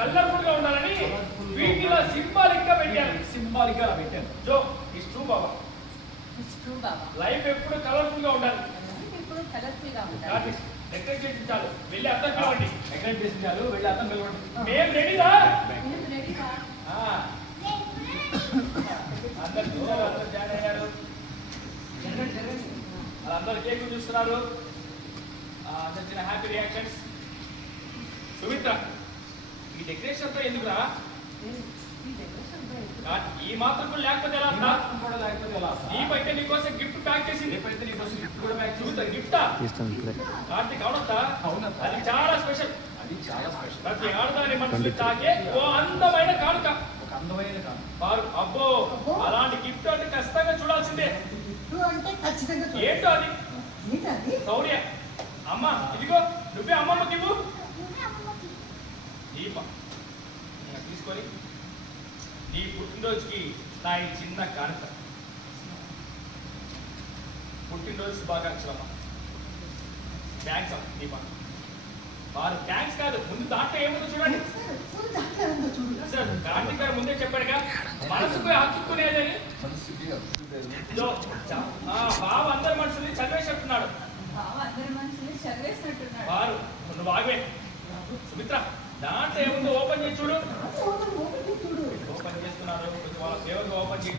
Colourful గా ఉండాలని వీటిలో సింబాలిక్ గా పెట్టాను. జో ఇట్స్ ట్రూ బాబా. లైఫ్ ఎప్పుడు కలర్ఫుల్ గా ఉండాలి. డెకరేట్ చేసి చాలు, వెళ్ళి అర్థం కావండి. మేము రెడీరా? అందరు జాయిన్ అయ్యారు. వాళ్ళందరూ కేక్ చూస్తున్నారు. చిన్న హ్యాపీ రియాక్షన్స్. సుమిత్ర, ఈ డెకరేషన్ అంతా ఎందుకురా? ఈ మాత్రం కూడా లేకపోతే ఎలా? నీపైతే నీకోసం గిఫ్ట్ ప్యాక్ చేసింది. గిఫ్టా కార్తీక్? అవునత్తా, అది చాలా స్పెషల్. ప్రతి ఆడదాని మనసు తాకే ఓ అందమైన కానుక. అబ్బో, అలాంటి గిఫ్ట్ అంటే ఖచ్చితంగా చూడాల్సిందే. ఏంటో అది? సౌర్య, అమ్మ ఇదిగో, నువ్వే అమ్మమ్మకి ఇవ్వు. దీప తీసుకొని నీ పుట్టినరోజుకి నా ఈ చిన్న కానుక. పుట్టినరోజు శుభాకాంక్షలు అమ్మ. థ్యాంక్స్ అమ్మ. దీప వారు థ్యాంక్స్ కాదు, ముందు దాంట్లో ఏముందో చూడండి. సార్ కార్తీక్ గారు ముందే చెప్పాడుగా, మనసుకు హత్తుకునేదని. బాబు అందరి మనసుని చదివేసినట్టున్నాడు. వారు నువ్వు ఆగే. సుమిత్ర,